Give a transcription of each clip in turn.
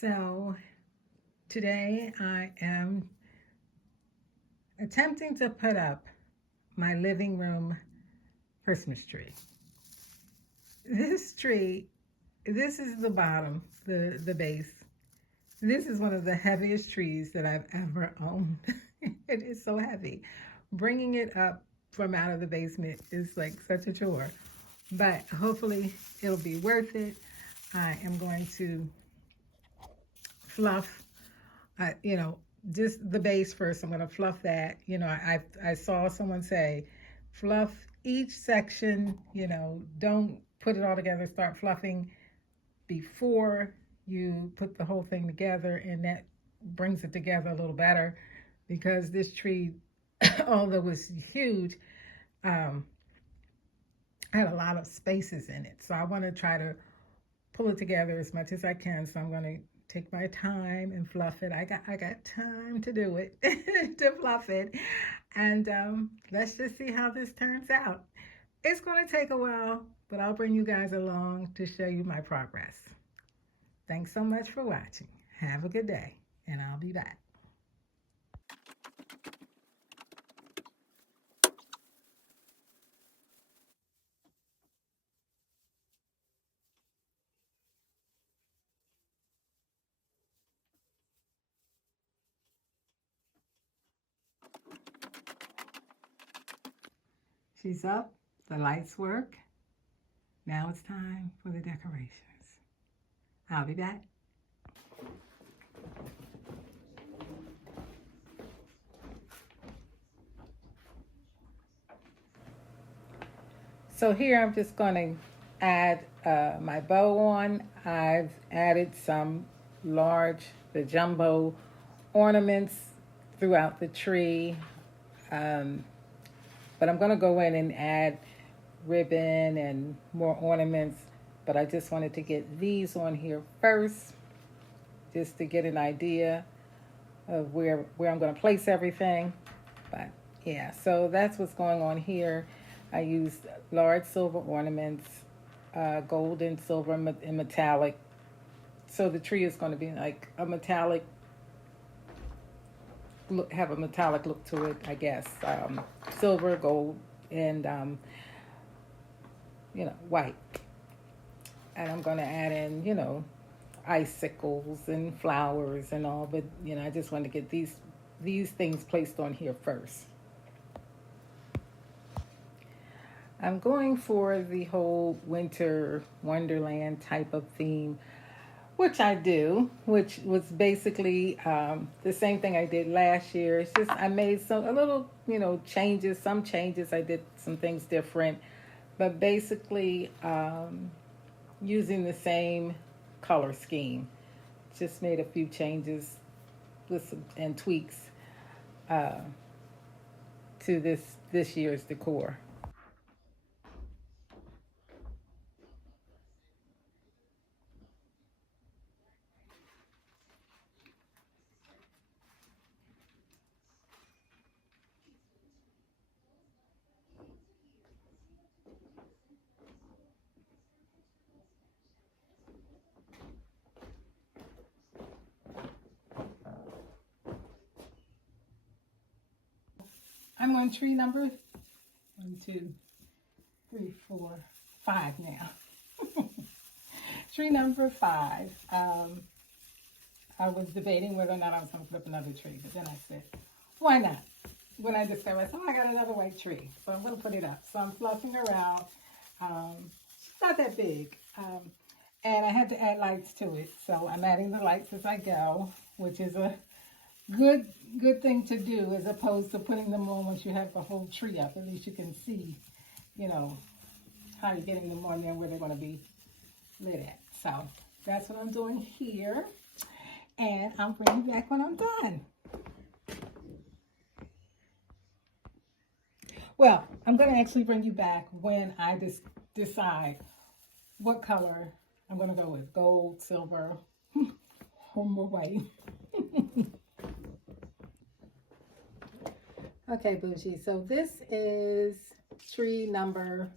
So today I am attempting to put up my living room Christmas tree. This tree, this is the bottom, the base. This is one of the heaviest trees that I've ever owned. It is so heavy. Bringing it up from out of the basement is like such a chore, but hopefully it'll be worth it. I am going to fluff you know, just the base first. I'm going to fluff that. I saw someone say, fluff each section. Don't put it all together. Start fluffing before you put the whole thing together, and that brings it together a little better. Because this tree, although it was huge, um, had a lot of spaces in it. So I want to try to pull it together as much as I can. So I'm going to take my time and fluff it. I got time to do it, to fluff it. And let's just see how this turns out. It's going to take a while, but I'll bring you guys along to show you my progress. Thanks so much for watching. Have a good day, and I'll be back. She's up. The lights work. Now it's time for the decorations. I'll be back. So here I'm just going to add my bow on. I've added some the jumbo ornaments throughout the tree. But I'm going to go in and add ribbon and more ornaments. But I just wanted to get these on here first, just to get an idea of where I'm going to place everything. But yeah, so that's what's going on here. I used large silver ornaments, gold and silver and metallic. So the tree is going to be like a metallic, have a metallic look to it, I guess. Silver, gold, and white. And I'm going to add in, icicles and flowers and all. But I just want to get these things placed on here first. I'm going for the whole winter wonderland type of theme, which I do, which was basically the same thing I did last year. It's just I made a little, changes. Some changes. I did some things different, but basically using the same color scheme. Just made a few changes and tweaks to this year's decor. I'm on tree number 1, 2, 3, 4, 5 now. Tree number 5. I was debating whether or not I was going to put up another tree, but then I said, why not? When I discovered, I got another white tree, so I'm going to put it up. So I'm fluffing her out. She's not that big, and I had to add lights to it, so I'm adding the lights as I go, which is a good thing to do, as opposed to putting them on once you have the whole tree up. At least you can see, how you're getting them on there, where they're going to be lit at. So that's what I'm doing here, and I'll bring you back when I'm done. Well, I'm going to actually bring you back when I just decide what color I'm going to go with. Gold, silver, or more white. Okay, Bougie, so this is tree number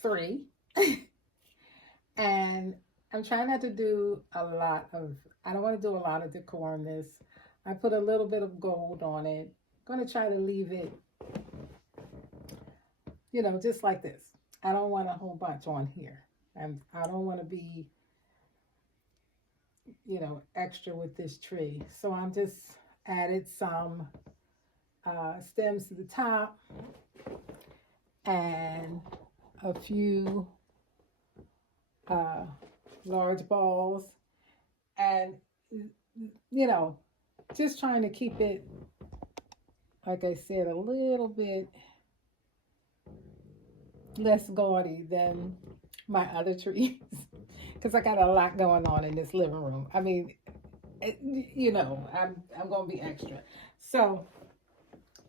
3. And I'm trying not to do a lot of, I don't want to do a lot of decor on this. I put a little bit of gold on it. I'm going to try to leave it, just like this. I don't want a whole bunch on here. I don't want to be, extra with this tree. So I'm just added some stems to the top and a few large balls, and just trying to keep it, like I said, a little bit less gaudy than my other trees because I got a lot going on in this living room. I mean, I'm gonna be extra. So,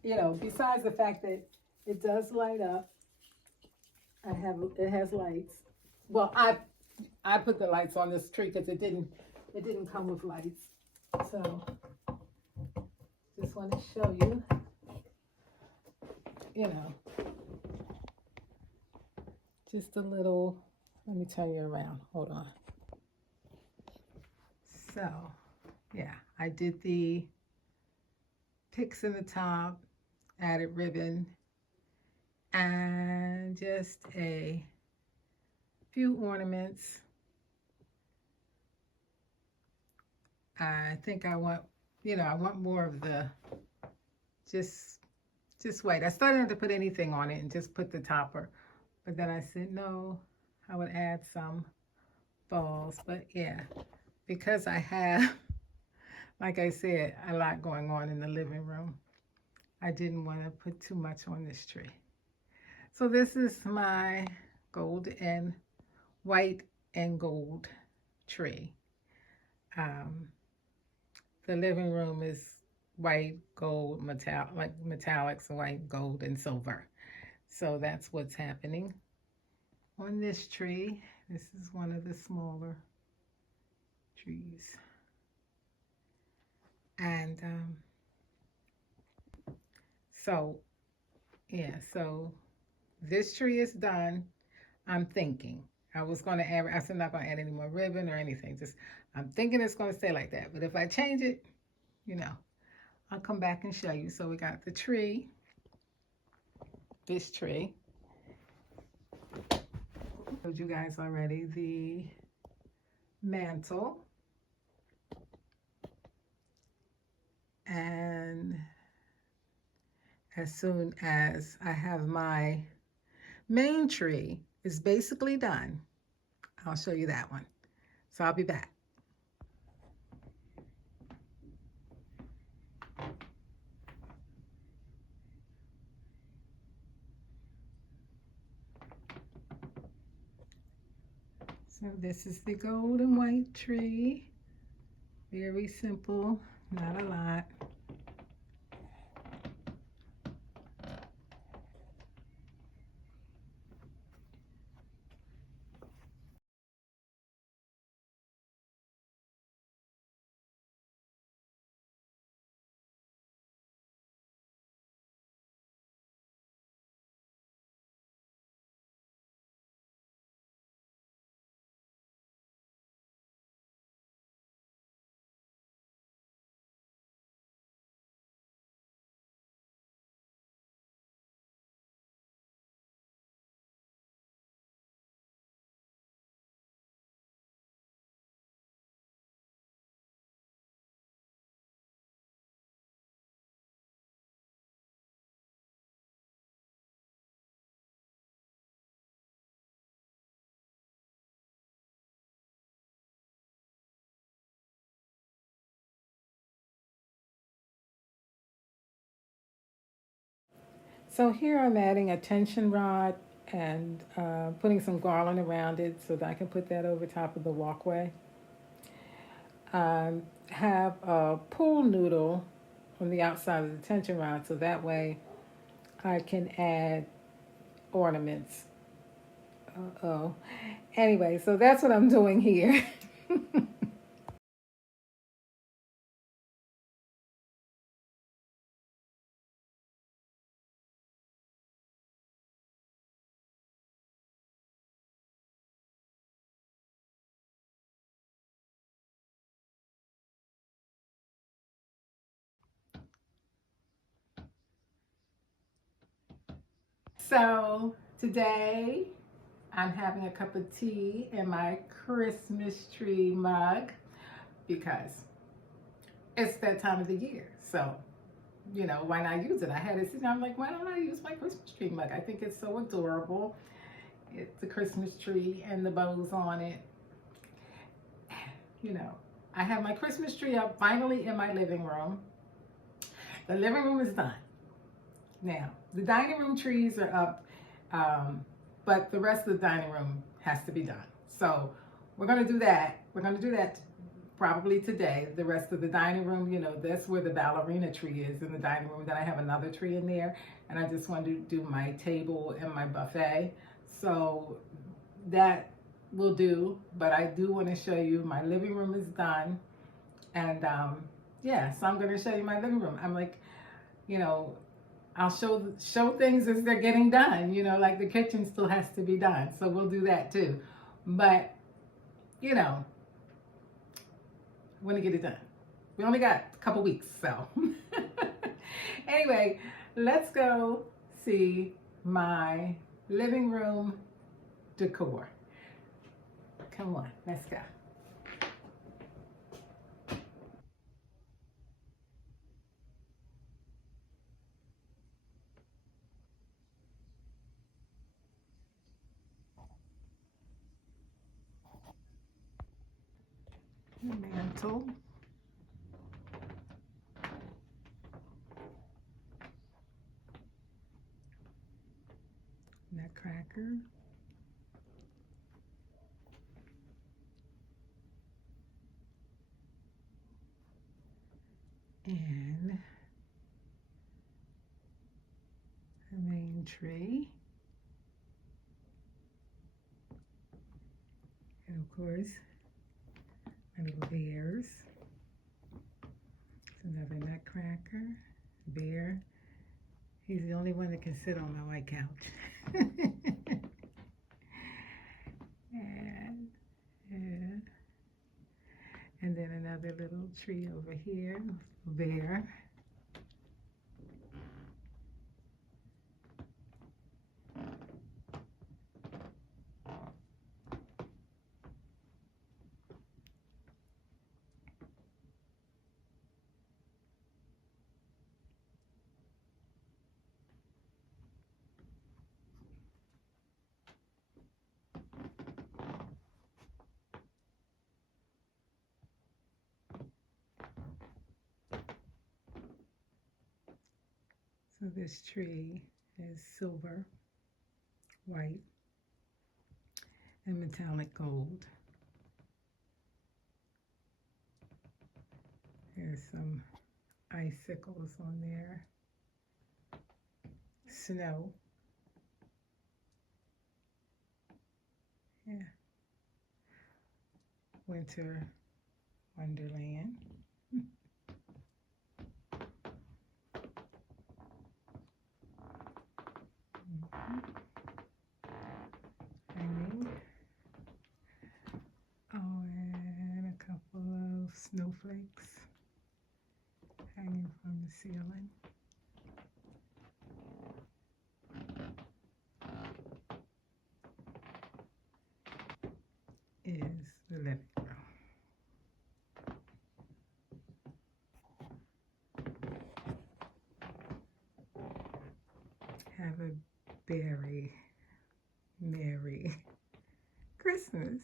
besides the fact that it does light up, it has lights. Well, I put the lights on this tree because it didn't come with lights. So just want to show you, just a little, let me turn you around. Hold on. So, yeah, I did the picks in the top, added ribbon, and just a few ornaments. I think I want, I want more of the just white. I started not to put anything on it and just put the topper, but then I said no, I would add some balls. But yeah, because I have, like I said, a lot going on in the living room, I didn't want to put too much on this tree. So this is my gold and white and gold tree. The living room is white, gold, metallics, white, gold, and silver. So that's what's happening on this tree. This is one of the smaller trees. And so, yeah, so this tree is done. I'm thinking I was going to add, I said I'm not going to add any more ribbon or anything. Just, I'm thinking it's going to stay like that. But if I change it, I'll come back and show you. So we got the tree, this tree. I showed you guys already the mantle. And as soon as I have my main tree is basically done, I'll show you that one. So I'll be back. So this is the gold and white tree. Very simple, not a lot. So here I'm adding a tension rod and putting some garland around it so that I can put that over top of the walkway. Have a pool noodle on the outside of the tension rod so that way I can add ornaments. Uh-oh. Anyway, so that's what I'm doing here. So today I'm having a cup of tea in my Christmas tree mug because it's that time of the year. So, you know, why not use it? I had it sitting, I'm like, why don't I use my Christmas tree mug? I think it's so adorable. It's a Christmas tree and the bows on it. You know, I have my Christmas tree up finally in my living room. The living room is done. Now, the dining room trees are up, but the rest of the dining room has to be done. So we're going to do that. We're going to do that probably today. The rest of the dining room, you know, that's where the ballerina tree is in the dining room. Then I have another tree in there, and I just want to do my table and my buffet. So that will do, but I do want to show you my living room is done. And yeah, so I'm going to show you my living room. I'm like, you know, I'll show things as they're getting done, you know, like the kitchen still has to be done. So we'll do that too. But, you know, when to get it done. We only got a couple weeks, so. Anyway, let's go see my living room decor. Come on, let's go. Mantle. Nutcracker. And the main tree. And of course, my little bears. It's another nutcracker, bear. He's the only one that can sit on my white couch. And then another little tree over here, bear. So this tree is silver, white, and metallic gold. There's some icicles on there. Snow. Yeah. Winter Wonderland. Hanging. Oh, and a couple of snowflakes hanging from the ceiling. Is the living room. Have a very Merry Christmas.